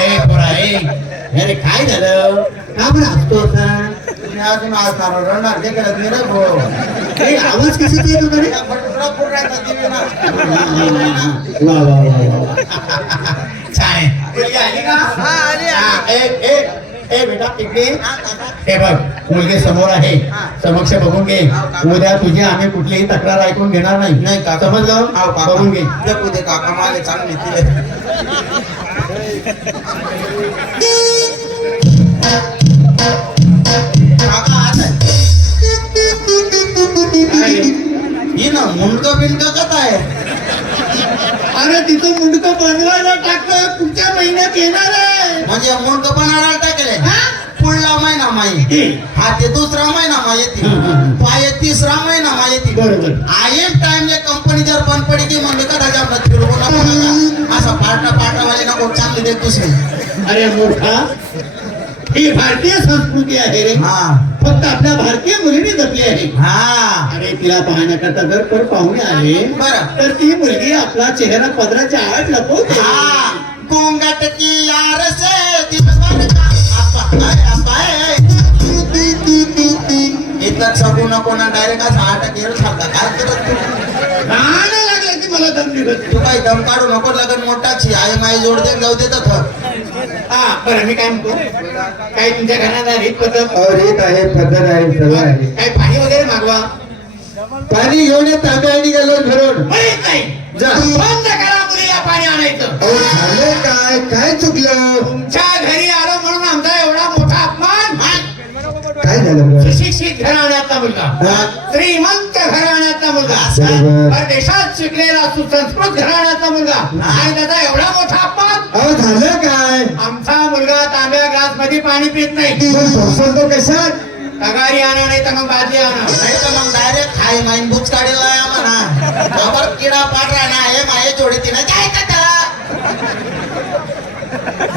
ए पोरा ए अरे काय झालं? का बरं हसतो अजून आज नारळ रडणार ते करत नाही. ए आवाज कशाचा येतो का रे. वा वा वा वा. छान. मुलगी आली का? हा, ए ए ए बेटा इकडे. हे बघ मुलगी समोर आहे. समक्ष बघून घे. उद्या तुझी आम्ही कुठलीही तक्रार ऐकून घेणार नाही. नाही काका. समजलं. बघून घे. काका. माले चांगले तिले ही मुंडक बिंडक कसा आहे. अरे तिथं मुंडक बनवायला टाकलं पुढच्या महिन्यात येणार आहे. म्हणजे मुंडक बनायला टाकले. पुढला महिना माही हा. ते दुसरा महिना मा येते. हं. पाय तीसरा महिना मा येते. बरोबर. पाटा पाटा वाले नको चांगली देत दुसरी अरे मूर्खा ही भारतीय संस्कृती आहे रे. हा। फक्त आपल्या भारतीय मुलीने जपली आहे. हा। अरे तिला पाहण्याकरता जर कोण पाहुणे आले बरं. तर ती मुलगी आपला चेहरा पदराच्या आड लपवते हा गोंगाट की यार से दिवसभर का आपा आय, आपा आय. इथं सगू नको ना डायरेक्ट असं आटा घेऊन सांगता काय करत तू? गाणं लागलं की मला दम निघत तू काही दम काढू नको लगन मोठाची आई माई जोड दे जाऊ देतात हा बरं मी काय म्हणतो काही तुमच्या घरात रीत पद्धत रीत आहे पद्धत आहे सगळं आहे. काही पाणी वगैरे मागवा. पाणी घेऊन येत तांब्या गेलो भरून माहीत नाही. बंद करा मुलीला पाणी आणायचं. अहो झालं काय? काय चुकलं? तुमच्या घराण्याचा मुलगा. श्रीमंत घराण्याचा मुलगा. परदेशात शिकलेला सुसंस्कृत घराण्याचा मुलगा. आणि त्याचा एवढा मोठा अपमान? झालं काय? आमचा मुलगा तांब्या ग्लासमध्ये पाणी पित नाही. पण फसवतो कशात? तगारी आणा नाही तर मग बादली आणा. नाही तर मग डायरेक्ट खाई माईन बुच काढेला आहे म्हणा बाबर किडा पाडरा ना हे माये जोडी तिनं काय का त्याला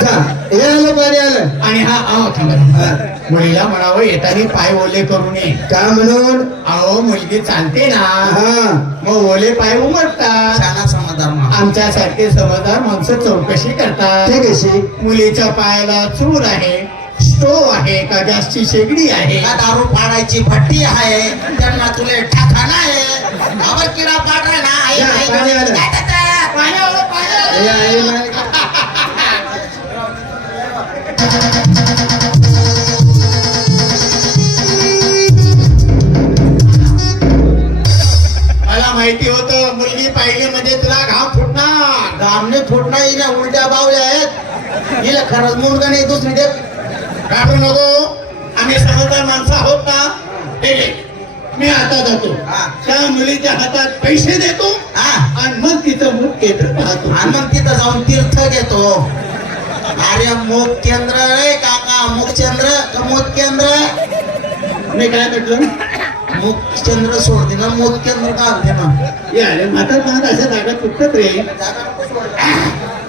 जा हे आलं पाणी आलं आणि हा अहो थांबा हा. मुलीला म्हणावं येताना पाय ओले करू नये. का म्हणून? अहो मुलगी चालते ना. हा. मग ओले पाय उमटतात. शाना समजदार मा आमच्यासारखे समजदार माणसं चौकशी करतात. ते कशी मुलीच्या पायाला चूर आहे स्टोव आहे का गॅसची शेगडी आहे. का दारू पाडायची भट्टी आहे त्यांना तुले ठाकाना आहे. किडा पाडरा ना हे मला माहिती होतं मुलगी पाहिली म्हणजे तुला घाम फुटणार. गामने फुटणं हिला उलट्या बावल्या आहेत. हिला खरंच मुलगा नाही दुसरी दे काढू नको. आम्ही समजदार माणसं आहोत ना. मी आता जातो. त्या मुलीच्या हातात पैसे देतो हा. आणि मग तिचं मुख केंद्र पाहतो. आणि मग तिथं जाऊन तीर्थ घेतो. अरे मुख केंद्र रे काका मुख चंद्र का केंद्र मी काय म्हटलं? मुख चंद्र सोडते ना मुख केंद्र का म्हणते ना? हे अरे म्हातार पाहत अशा जागा चुकतात रे. जागा.